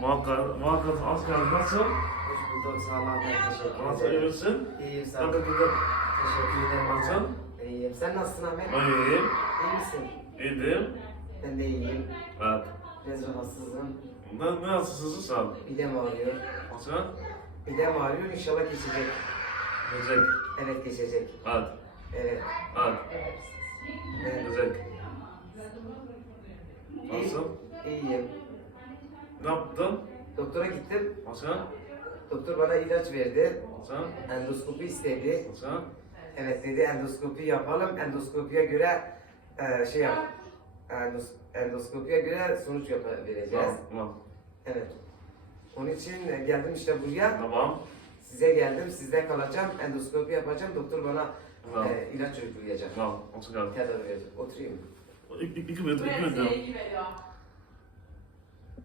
Muhakkak, muhakkak asker nasıl? Hoş bulduk. Sağ olun. Teşekkür Nasıl ederim. misin? İyiyim sağ ol. Hadi dedim. Teşekkür ederim. Nasıl? İyiyim. Sen nasılsın Ahmet? Ben iyiyim. İyi misin? İyiyim. Ben de iyiyim. Evet. Biraz rahatsızım. Ne, ne nasılsın sen? Midem ağrıyor. Nasıl? Midem ağrıyor. İnşallah geçecek. Güzel. Evet geçecek. Hadi. Evet. Hadi. Ben Güzel. Nasıl? iyiyim. Ne yaptın? Doktora gittim. Nasıl? Doktor bana ilaç verdi. Nasıl? Endoskopi istedi. Nasıl? Evet dedi endoskopi yapalım. Endoskopiye göre e, şey yap. Endos, endoskopiye göre sonuç yap vereceğiz. Tamam. Evet. Onun için e, geldim işte buraya. Tamam. Size geldim. Sizde kalacağım. Endoskopi yapacağım. Doktor bana Tamam. e, ilaç uygulayacak. Tamam. Nasıl geldin? Tedavi verecek. Oturayım. İki, iki metre, iki Buraya metre.